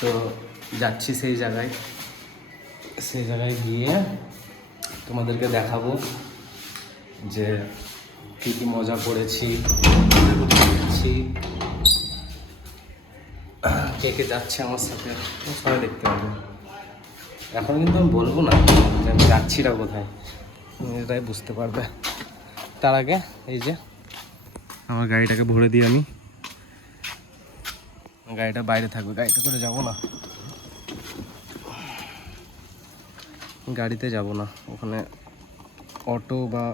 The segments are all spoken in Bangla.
তো যাচ্ছি সেই জায়গায় গিয়ে তোমাদেরকে দেখাবো যে কী কী মজা করেছি, কে কে যাচ্ছে আমার সাথে সবাই দেখতে পাবো। এখন কিন্তু আমি বলবো না যে আমি যাচ্ছিটা কোথায়, এটাই বুঝতে পারবে। তার আগে এই যে আমার গাড়িটাকে ভরে দিই, আমি গাড়িটা বাইরে থাকবে, গাড়িতে করে যাব না, গাড়িতে যাব না, ওখানে অটো বা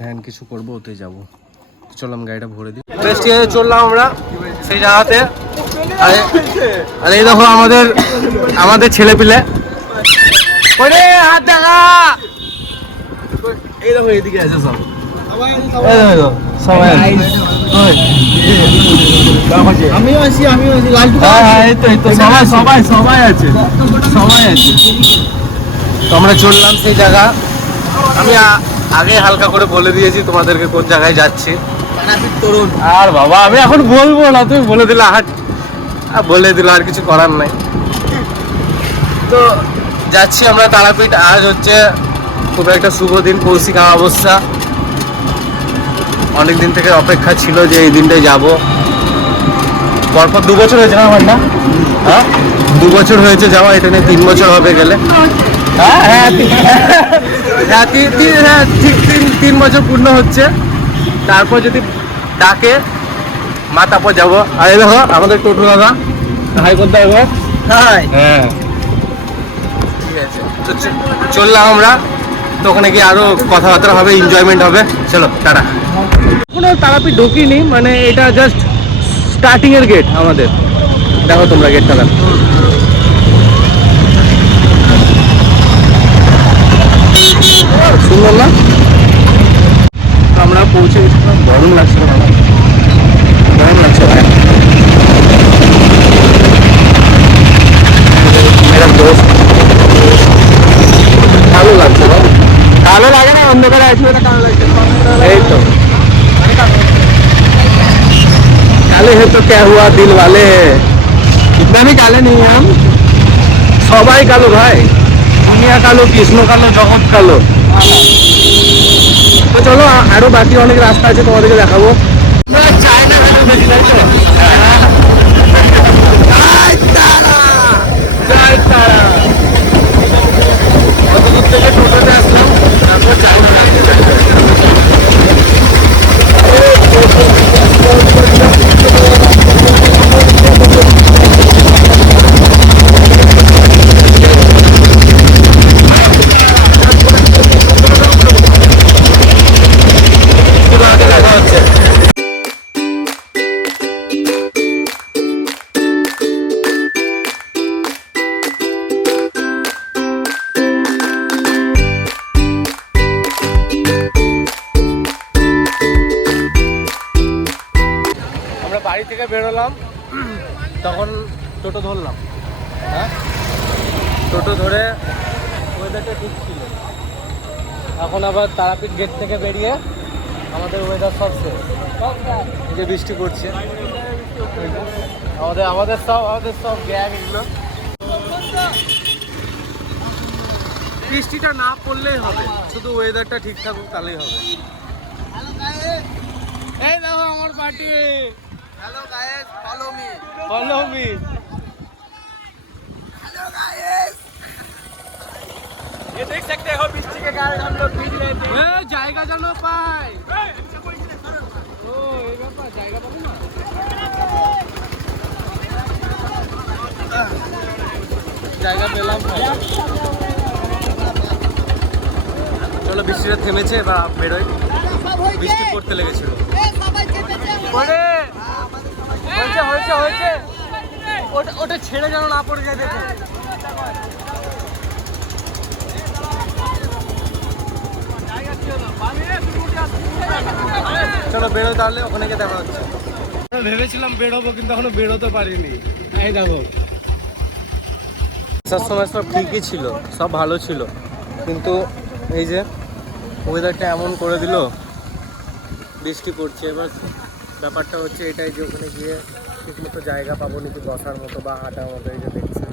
ভ্যান কিছু করবো, ওতে যাবো। চলো আমি গাড়িটা ভরে দিই। ফেস্টিভ্যালে চললাম আমরা সেই জায়গাতে। আরে এই দেখো আমাদের ছেলে পিলে, হাত দেখা, এই দেখো এইদিকে আছে সব, সবাই আমিও আছি, সবাই আছে। তো আমরা চললাম সেই জায়গা। আমি আগে হালকা করে বলে দিয়েছি তোমাদেরকে কোন জায়গায় যাচ্ছি। আর বাবা আমি এখন বলবো না, তুমি বলে দিলে, বলে দিল, আর কিছু করার নাই। তো যাচ্ছি আমরা তারাপীঠ। আজ হচ্ছে খুব একটা শুভ দিন, কৌশিক অমাবস্যা। অনেকদিন থেকে অপেক্ষা ছিল যে এই দিনটাই যাব। পরপর 2 বছর হয়েছে না আমার, না? হ্যাঁ 2 বছর হয়েছে যাওয়া, এটা নিয়ে 3 বছর হবে গেলে। ঠিক 3 বছর পূর্ণ হচ্ছে। তারপর যদি ডাকে মা তারপর যাবো। আর এই দেখো আমাদের টোটো দাদা, হাই করতে হবে। হ্যাঁ ঠিক আছে, তো চললাম আমরা। তো ওখানে গিয়ে আরো কথাবার্তা হবে, এনজয়মেন্ট হবে। চলো টাটা। কোনো তারাপীঠ ঢুকিনি, মানে এটা জাস্ট স্টার্টিং এর গেট আমাদের। দেখো তোমরা গেটটা দেখো, সুন্দর না? আমরা পৌঁছে গেছি। গরম লাগছে, গরম লাগছে ভাই। ভালো লাগছে, ভালো লাগে না? অন্ধকারে আসলে কালো লাগছে। এই তো काले है तो क्या हुआ दिल वाले, इतना भी काले नहीं हम, সবাই কালো ভাই। দুনিয়া কালো, কৃষ্ণ কালো, জগৎ কালো। তো চলো আরো বাকি অনেক রাস্তা আছে, তোমাদেরকে দেখাবো। চায়না ভেতর দেখি, তাই তো? কত দূর থেকে টোটোতে আসলাম, তারপর চায়না। বাড়ি থেকে বেরোলাম, তখন টোটো ধরলাম। হ্যাঁ টোটো ধরে ওয়েদারটা ঠিক ছিল। এখন আবার তারাপীঠ গেট থেকে বেরিয়ে আমাদের ওয়েদার সব শেষ, যে বৃষ্টি পড়ছে। আমাদের সব গ্যাং এগুলো। বৃষ্টিটা না পড়লেই হবে, শুধু ওয়েদারটা ঠিক থাকুক, তাহলেই হবে। এই দেখো আমার party. Hello guys, follow me. Hello guys, ये देख सकते हो बृष्टि के कारण हम लोग भीग रहे थे। जाएगा जानो पाए। ओ ये बाबा जाएगा पाबो ना, জায়গা পেলাম। চলো বৃষ্টিটা থেমেছে, এবার বেরোই। বৃষ্টি পড়তে লেগেছিল। হয়েছে ওটা ছেড়ে যেন না পড়ে যায়, দেখো। চলো বেরো তাহলে, ওখানে গিয়ে দেখা হচ্ছে। ভেবেছিলাম বেরোবো, কিন্তু এখনো বেরোতে পারিনি। এই দেখো সব সময় সব ঠিকই ছিল, সব ভালো ছিল, কিন্তু এই যে ওয়েদারটা এমন করে দিল, বৃষ্টি পড়ছে। এবার ব্যাপারটা হচ্ছে এটাই যে ওখানে গিয়ে ঠিক মতো জায়গা পাবো নাকি বসার মতো বা হাঁটার মতো, এই যে দেখছি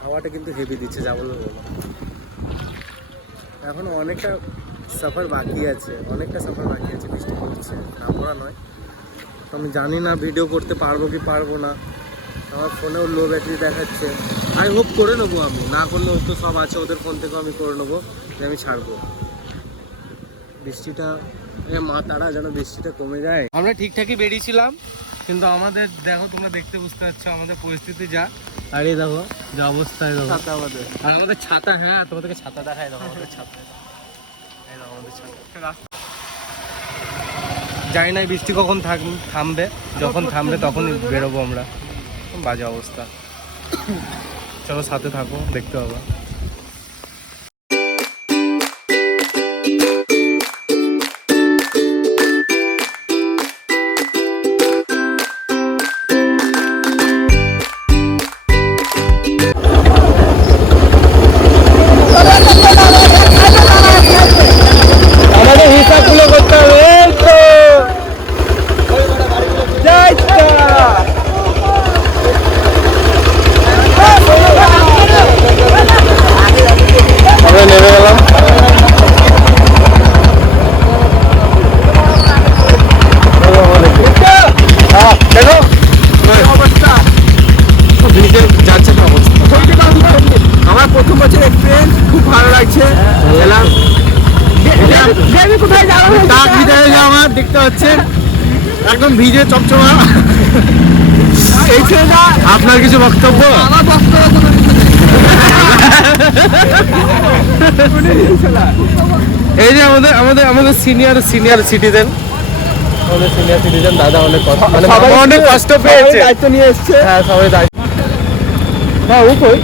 হাওয়াটা কিন্তু হেভি দিচ্ছে, যা বলবো বলো। এখনো অনেকটা সফর বাকি আছে, বৃষ্টি পড়ছে, না পড়া নয়। তো আমি জানি না ভিডিও করতে পারবো কি পারবো না, আমার ফোনেও লো ব্যাটারি দেখাচ্ছে। আই হোপ করে নেবো, আমি না করলে তো সব আছে ওদের ফোন থেকেও আমি করে নেবো যে আমি ছাড়বো। বৃষ্টিটা মা তারা যেন বৃষ্টিটা কমে যায়। আমরা ঠিকঠাকই বেরিয়েছিলাম, কিন্তু আমাদের দেখো, তোমরা দেখতে বুঝতে পারছো আমাদের পরিস্থিতি যা। আর এই দেখো যা অবস্থায় দেখো, ছাতা আমাদের, আর আমাদের ছাতা, হ্যাঁ তোমাদেরকে ছাতা দেখাই, দেখো আমাদের ছাতা, এই দেখো আমাদের ছাতা। জানি না বৃষ্টি কখন থামবে, যখন থামবে তখনই বেরোবো আমরা। বাজে অবস্থা, চলো সাথে থাকো, দেখতে পাবো। আমাদের হিসাবগুলো করতে হবে, আমরা নেমে গেলাম। আমার প্রথম বছর এক্সপিরিয়েন্স খুব ভালো লাগছে। আমার দেখতে হচ্ছে একদম ভিজে চপচমা। আপনার কিছু বক্তব্য? আমার বক্তব্য এই যে আমাদের সিনিয়র সিটিজেন, দাদা অনেক কষ্ট, মানে অনেক কষ্ট পেয়েছে, দায়িত্ব নিয়ে এসছে। হ্যাঁ সবাই দায়িত্ব। হ্যাঁ ও কই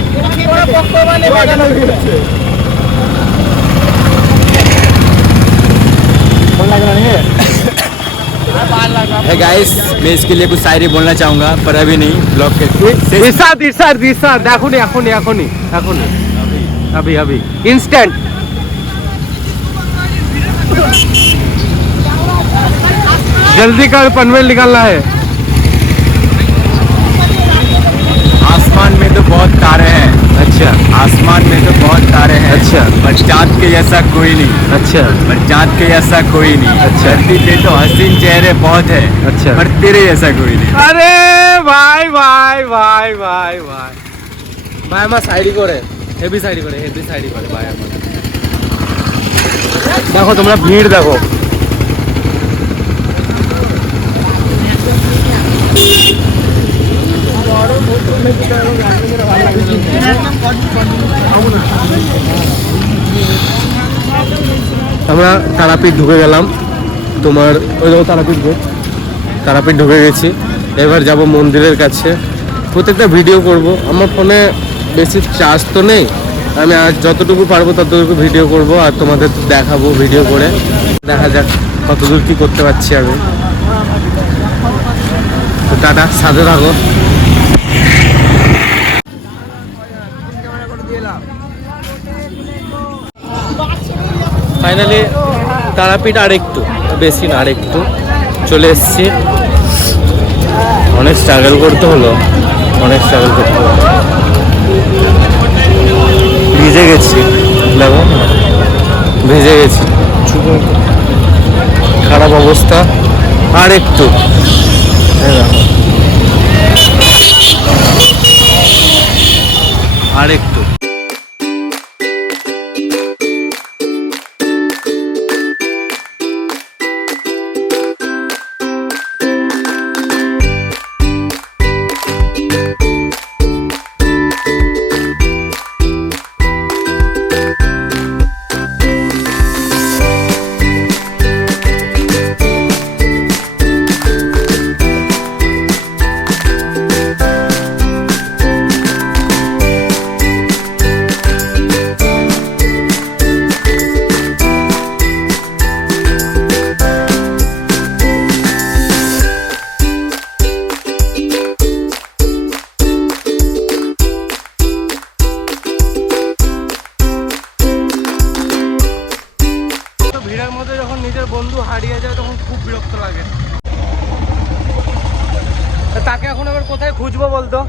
है गाइस, मैं इसके लिए कुछ शायरी बोलना चाहूँगा पर अभी नहीं, ब्लॉग के इरशाद एखुनी अभी इंस्टेंट। जल्दी कर, पनवेल निकालना है। आसमान में तो बहुत तारे हैं। अच्छा, आसमान में तो बहुत तारे हैं। अच्छा, पर चाँद के जैसा कोई नहीं। अच्छा, पर चाँद के जैसा कोई नहीं। अच्छा। धरती पे तो हसीन चेहरे बहुत है। अच्छा। पर तेरे जैसा कोई नहीं। अरे भाई আমার সাইডি করে, হেভি সাইডি করে ভাই আমার। দেখো তোমরা ভিড় দেখো, আমরা তারাপীঠ ঢুকে গেলাম। তোমার ওই দেখো তারাপীঠ ঢুকে গেছি। এবার যাব মন্দিরের কাছে, প্রত্যেকটা ভিডিও করব। আমার ফোনে বেশি চার্জ তো নেই, আমি আজ যতটুকু পারবো ততটুকু ভিডিও করব আর তোমাদের দেখাবো ভিডিও করে। দেখা যাক কতদূর কি করতে পারছি আমি। তো টাটা, সাথে থাকো। ফাইনালি তারাপীঠ আর একটু, বেশি না, আর একটু চলে এসেছি। অনেক স্ট্রাগল করতে হলো, ভিজে গেছি, দেখো ভিজে গেছি, খারাপ অবস্থা। আর একটু, আর একটু। মাকে এখন আবার কোথায় খুঁজবো বলতো?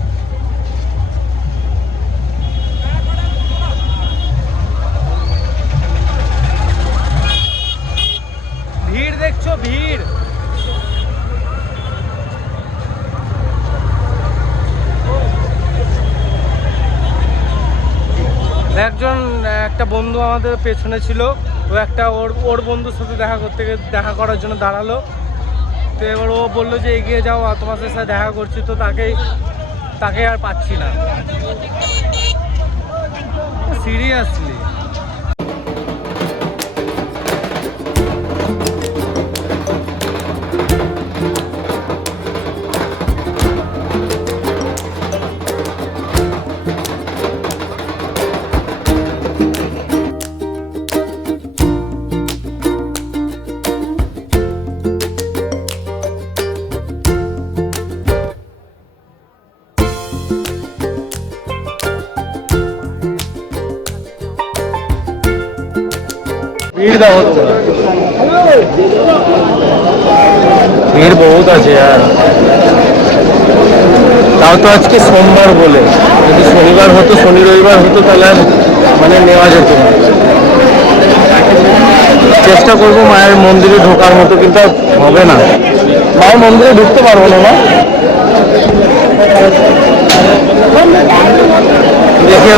ভিড় দেখছো, ভিড়। একটা বন্ধু আমাদের পেছনে ছিল, ও একটা ওর বন্ধুর সাথে দেখা করার জন্য দাঁড়ালো। তো এবার ও বললো যে এগিয়ে যাও, আর তোমার সাথে দেখা করছি। তো তাকে আর পাচ্ছি না, সিরিয়াসলি। ভিড় দেখো তোমরা, ভিড় বহুত আছে यार। তাও তো আজকে সোমবার বলে, যদি শনিবার হতো, শনি রবিবার হতো, তাহলে মানে নেওয়া যেত না। চেষ্টা করবো মায়ের মন্দিরে ঢোকার মতো, কিন্তু হবে না। মায়ের মন্দিরে ঢুকতে পারবো না। মা দেখে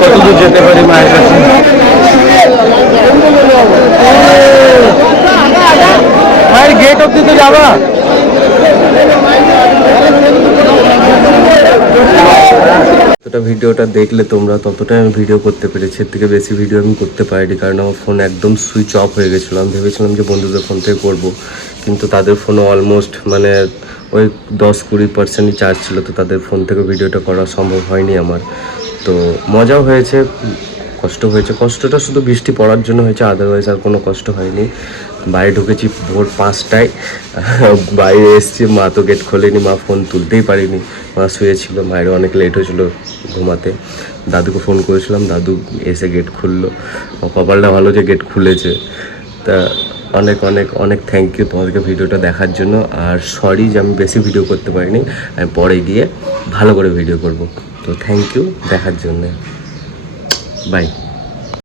কত দূর যেতে পারি মায়ের কাছে। মায়ের গেট অব্দি তো যাবা? যতটা ভিডিওটা দেখলে তোমরা, ততটাই আমি ভিডিও করতে পেরেছি। এর থেকে বেশি ভিডিও আমি করতে পারিনি, কারণ আমার ফোন একদম সুইচ অফ হয়ে গেছিলো। আমি ভেবেছিলাম যে বন্ধুদের ফোন থেকে করবো, কিন্তু তাদের ফোনও অলমোস্ট মানে ওই 10-20% চার্জ ছিল। তো তাদের ফোন থেকে ভিডিওটা করা সম্ভব হয়নি আমার। তো মজাও হয়েছে, কষ্ট হয়েছে। কষ্টটা শুধু বৃষ্টি পড়ার জন্য হয়েছে, আদারওয়াইজ আর কোনো কষ্ট হয়নি। বাইরে ঢুকেছি ভোর 5টায়, বাইরে এসেছি, মা তো গেট খোলেনি, মা ফোন তুলতেই পারিনি, মা শুয়েছিল। মায়েরও অনেক লেট হয়েছিল ঘুমাতে। দাদুকে ফোন করেছিলাম, দাদু এসে গেট খুললো। কপালটা ভালো যে গেট খুলেছে। তা অনেক অনেক অনেক থ্যাংক ইউ তোমাদেরকে ভিডিওটা দেখার জন্য। আর সরি যে আমি বেশি ভিডিও করতে পারিনি, আমি পরে গিয়ে ভালো করে ভিডিও করব। তো থ্যাংক ইউ দেখার জন্যে, বাই।